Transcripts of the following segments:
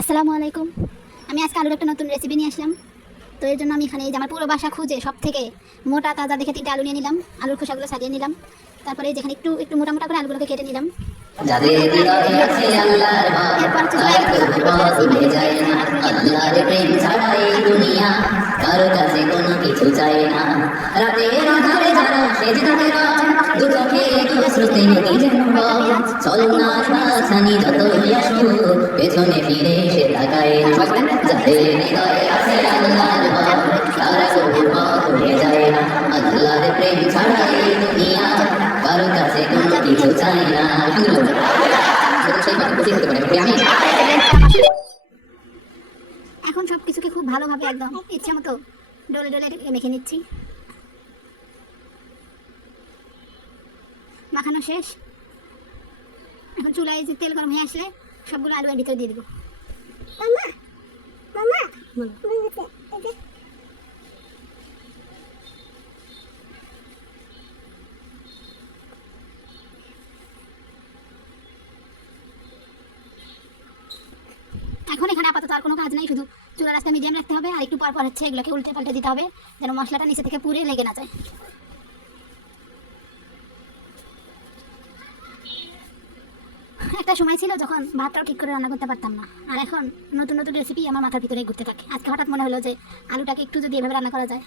আসসালামু আলাইকুম। আমি আজকে আলুর একটা নতুন রেসিপি নিয়ে আসলাম। তো এর জন্য আমি এখানে এই যে আমার পুরো বাসা খুঁজে সব থেকে মোটা তাজা দেখে 3টে আলু নিয়ে নিলাম। আলুর খোসাগুলো ছাড়িয়ে নিলাম। তারপরে যেখানে একটু একটু মোটা মোটা করে আলুগুলোকে কেটে নিলাম। যাদের হৃদয়ে আছে আল্লাহর ভয়, এরপর হচ্ছে তারা দুর্বল হয়ে যায় না। আল্লাহর প্রেম ছাড়া এই দুনিয়া কারো কাছে কোনো কিছু চায় না। রাতের আঁধারে যারা সেজদাতে রয়, দু চোখে দুশ্রুতে নদী যেন বয়। চলনার ছানি যতই আসুক, পেছনে ফিরে সে তাকায় না। যাদের হৃদয়ে আছে আল্লাহর ভয়, তারা দুর্বল হয়ে যায় না। আল্লাহর প্রেম ছাড়া এই দুনিয়া কারো কাছে কোনো কিছু চায় না। এখন সব কিছুকে খুব ভালোভাবে একদম ইচ্ছা মতো ডলে ডলে মেখে নিচ্ছি। মাখানো শেষ। এখন চুলায় যে তেল গরম হয়ে আসলে সবগুলো আলু এর ভিতরে দিয়ে দিব। এখন এখানে আপাতত আর কোনো কাজ নেই, শুধু চুলা রাস্তা মিডিয়াম রাখতে হবে আর একটু পর পর হচ্ছে এগুলোকে উল্টে পাল্টে দিতে হবে যেন মশলাটা নিচে থেকে পুড়ে লেগে না যায়। একটা সময় ছিল যখন ভাতটাও ঠিক করে রান্না করতে পারতাম না, আর এখন নতুন নতুন রেসিপি আমার মাথার ভিতরে ঘুরতে থাকে। আজকে হঠাৎ মনে হলো যে আলুটাকে একটু যদি এভাবে রান্না করা যায়।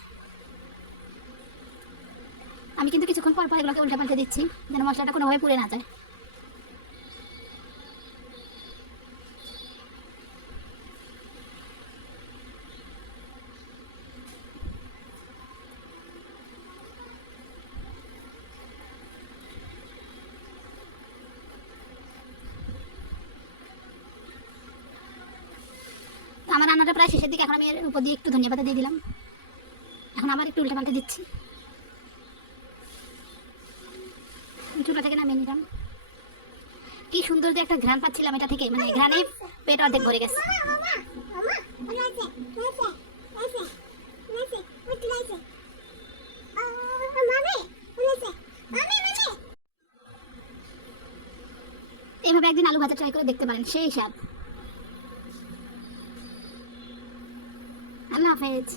আমি কিন্তু কিছুক্ষণ পর পর এগুলোকে উল্টে পাল্টে দিচ্ছি যেন মশলাটা কোনোভাবে পুড়ে না যায়। আমার রান্নাটা প্রায় শেষের দিকে, এখন আমি এর উপর দিয়ে একটু ধনিয়া পাতা দিয়ে দিলাম। এখন আবার একটু উল্টে পাল্টে দিচ্ছি। চুলা থেকে নামিয়ে নিলাম। কি সুন্দর যে একটা ঘ্রাণ পাচ্ছিলাম এটা থেকে, মানে ঘ্রাণে পেট অর্ধেক ভরে গেছে। এইভাবে একদিন আলু ভাজা ট্রাই করে দেখতে পারেন, সেই স্বাদ। আল্লাহ হাফেজ।